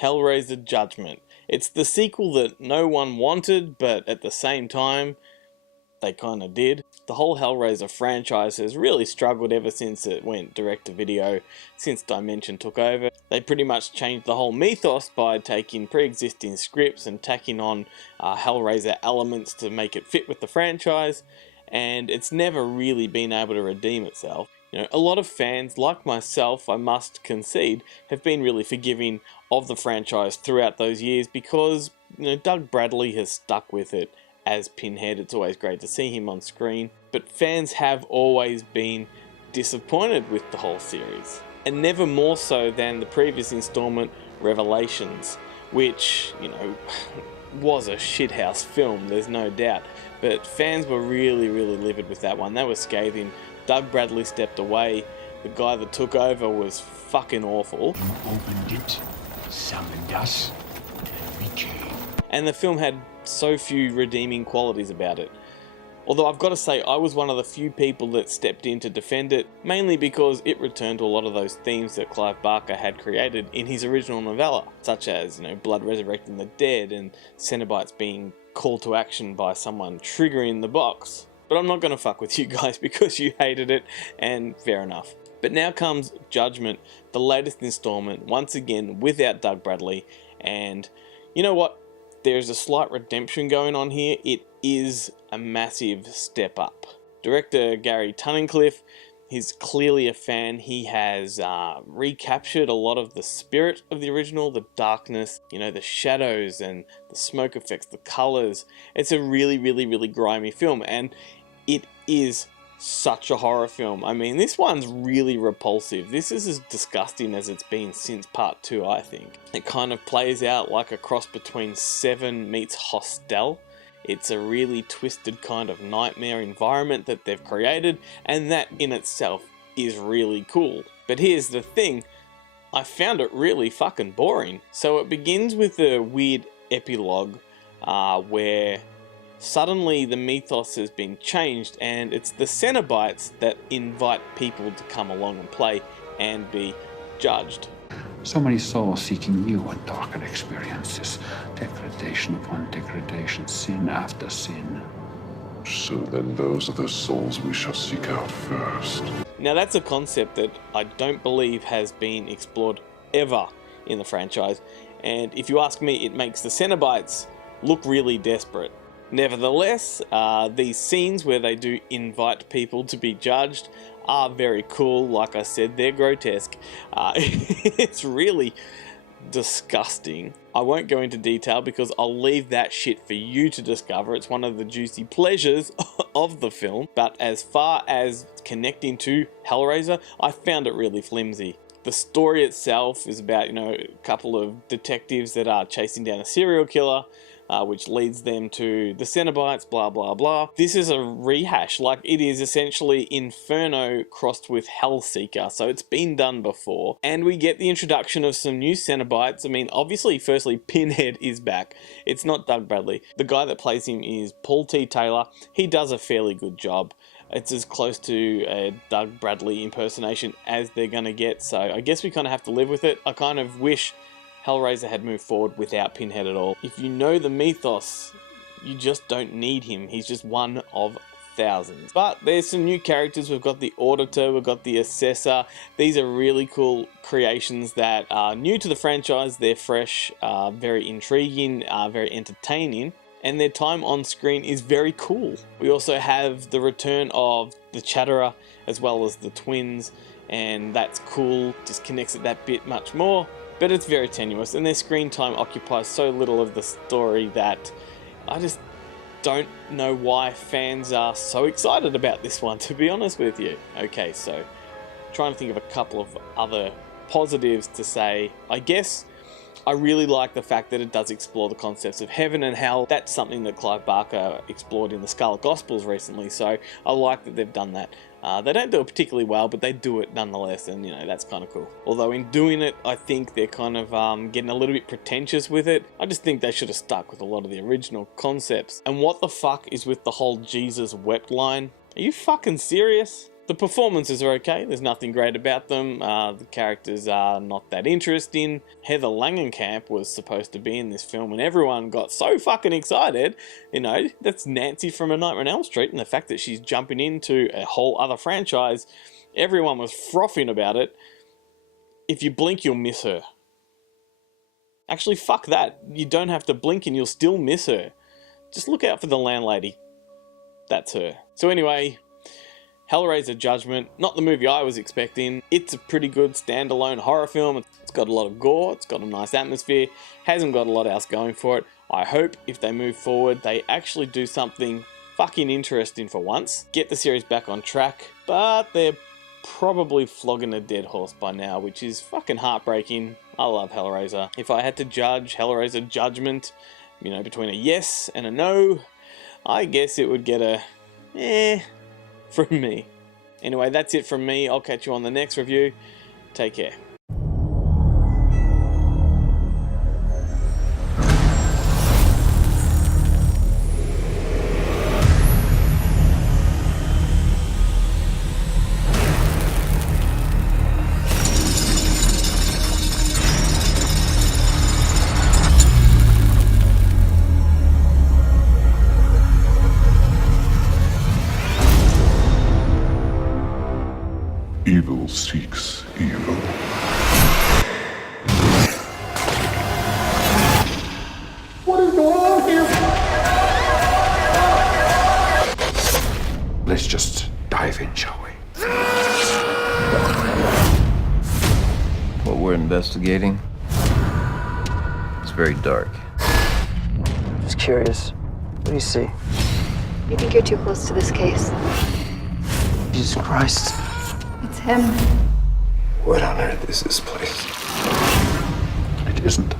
Hellraiser Judgment. It's the sequel that no one wanted, but at the same time, they kind of did. The whole Hellraiser franchise has really struggled ever since it went direct to video, since Dimension took over. They pretty much changed the whole mythos by taking pre-existing scripts and tacking on Hellraiser elements to make it fit with the franchise, and it's never really been able to redeem itself. You know, a lot of fans, like myself, I must concede, have been really forgiving of the franchise throughout those years because, you know, Doug Bradley has stuck with it as Pinhead. It's always great to see him on screen, but fans have always been disappointed with the whole series, and never more so than the previous installment, Revelations, which, you know, was a shithouse film, there's no doubt, but fans were really livid with that one. They were scathing. Doug Bradley stepped away. The guy that took over was fucking awful. You opened it, summoned us, and we came. And the film had so few redeeming qualities about it. Although I've got to say, I was one of the few people that stepped in to defend it, mainly because it returned to a lot of those themes that Clive Barker had created in his original novella, such as, you know, blood resurrecting the dead and Cenobites being called to action by someone triggering the box. But I'm not going to fuck with you guys because you hated it, and fair enough. But now comes Judgment, the latest installment, once again without Doug Bradley, and you know what? There's a slight redemption going on here. It is a massive step up. Director Gary Tunnicliffe, he's clearly a fan. He has recaptured a lot of the spirit of the original, the darkness, you know, the shadows and the smoke effects, the colors. It's a really grimy film, and it is such a horror film. I mean, this one's really repulsive. This is as disgusting as it's been since part 2, I think. It kind of plays out like a cross between Seven meets Hostel. It's a really twisted kind of nightmare environment that they've created, and that in itself is really cool. But here's the thing, I found it really fucking boring. So it begins with a weird epilogue where suddenly the mythos has been changed, and it's the Cenobites that invite people to come along and play and be judged. So many souls seeking new and darker experiences. Degradation upon degradation, sin after sin. So then those are the souls we shall seek out first. Now that's a concept that I don't believe has been explored ever in the franchise, and if you ask me, it makes the Cenobites look really desperate. Nevertheless, these scenes where they do invite people to be judged are very cool. Like I said, they're grotesque. It's really disgusting. I won't go into detail because I'll leave that shit for you to discover. It's one of the juicy pleasures of the film. But as far as connecting to Hellraiser, I found it really flimsy. The story itself is about, you know, a couple of detectives that are chasing down a serial killer, which leads them to the Cenobites, blah blah blah. This is a rehash, like it is essentially Inferno crossed with Hellseeker, so it's been done before. And we get the introduction of some new Cenobites. I mean, obviously, firstly, Pinhead is back. It's not Doug Bradley. The guy that plays him is Paul T. Taylor. He does a fairly good job. It's as close to a Doug Bradley impersonation as they're gonna get, so I guess we kind of have to live with it. I kind of wish Hellraiser had moved forward without Pinhead at all. If you know the mythos, you just don't need him. He's just one of thousands. But there's some new characters. We've got the Auditor, we've got the Assessor. These are really cool creations that are new to the franchise. They're fresh, very intriguing, very entertaining, and their time on screen is very cool. We also have the return of the Chatterer as well as the twins, and that's cool. Just connects it that bit much more. But it's very tenuous, and their screen time occupies so little of the story that I just don't know why fans are so excited about this one, to be honest with you. Okay, so trying to think of a couple of other positives to say. I guess I really like the fact that it does explore the concepts of heaven and hell. That's something that Clive Barker explored in the Scarlet Gospels recently, so I like that they've done that. They don't do it particularly well, but they do it nonetheless, and you know, that's kind of cool. Although in doing it, I think they're kind of getting a little bit pretentious with it. I just think they should have stuck with a lot of the original concepts. And what the fuck is with the whole Jesus wept line? Are you fucking serious? The performances are okay, there's nothing great about them, the characters are not that interesting. Heather Langenkamp was supposed to be in this film and everyone got so fucking excited. You know, that's Nancy from A Nightmare on Elm Street, and the fact that she's jumping into a whole other franchise, everyone was frothing about it. If you blink, you'll miss her. Actually, fuck that. You don't have to blink and you'll still miss her. Just look out for the landlady. That's her. So anyway, Hellraiser Judgment, not the movie I was expecting. It's a pretty good standalone horror film. It's got a lot of gore, it's got a nice atmosphere, hasn't got a lot else going for it. I hope if they move forward, they actually do something fucking interesting for once. Get the series back on track, but they're probably flogging a dead horse by now, which is fucking heartbreaking. I love Hellraiser. If I had to judge Hellraiser Judgment, you know, between a yes and a no, I guess it would get a from me. Anyway, that's it from me. I'll catch you on the next review. Take care. Evil seeks evil. What is going on here? Let's just dive in, shall we? What we're investigating, it's very dark. Just curious. What do you see? You think you're too close to this case? Jesus Christ. It's him. What on earth is this place? It isn't.